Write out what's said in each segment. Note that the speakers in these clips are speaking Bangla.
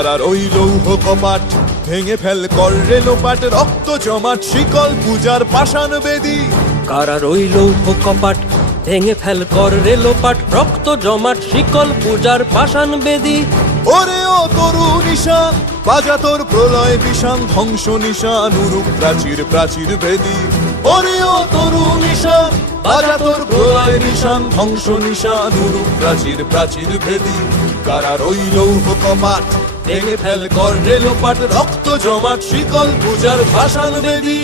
কারার ওই লৌহ কপাট ভেঙে ফেল কর রেলোপাট, রক্ত জমাট শিকল পূজার পাষাণ বেদী। কারার ওই লৌহ কপাট ভেঙে ফেল কর রেলোপাট, রক্ত জমাট শিকল পূজার পাষাণ বেদী। ওরে ও তরু নিশান বাজা তোর প্রলয় বিষান, ধ্বংস নিশান উরুপ প্রাচীর প্রাচীর ভেদী। ওরে ও তরু নিশান বাজা তোর প্রলয় নিশান, ধ্বংস নিশান উরুপ প্রাচীর প্রাচীর ভেদী। কারার ওই লৌহ কপাট ভেঙে ফেল কর রেলোপাট, রক্ত জমাট শিকল পূজার ভাষান বেদী।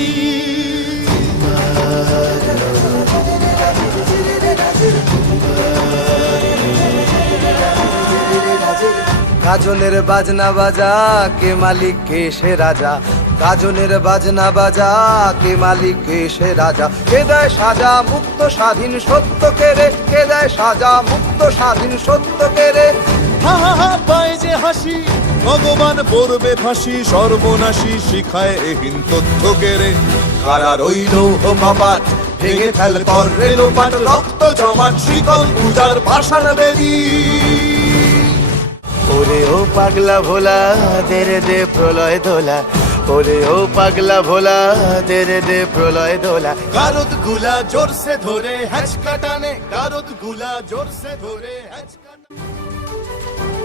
গাজনের বাজনা বাজা, কে মালিক কে সে রাজা। গাজনের বাজনা বাজা, কে মালিক কে সে রাজা। কে দেয় সাজা মুক্ত স্বাধীন সত্য কেড়ে, কে দেয় সাজা মুক্ত স্বাধীন সত্য কেড়ে। হা হা হা পায় যে হাসি, ভগবান পড়বে ফাঁসি, সর্বনাশী শিখায় এহীন তথ্য কেড়ে। কারার ওই লৌহ কপাট ভেঙে ফেল কর রেলোপাট, রক্ত জমাট শিকল পূজার পাষাণ বেদী। ওরে ও পাগলা ভোলা দে রে দে প্রলয় দোলা, ওরে ও পাগলা ভোলা দে রে দে প্রলয় দোলা। গারদ গুলা জোরসে ধরে হ্যাচকা টানে, গারদ গুলা জোরসে ধরে হ্যাচকা টানে।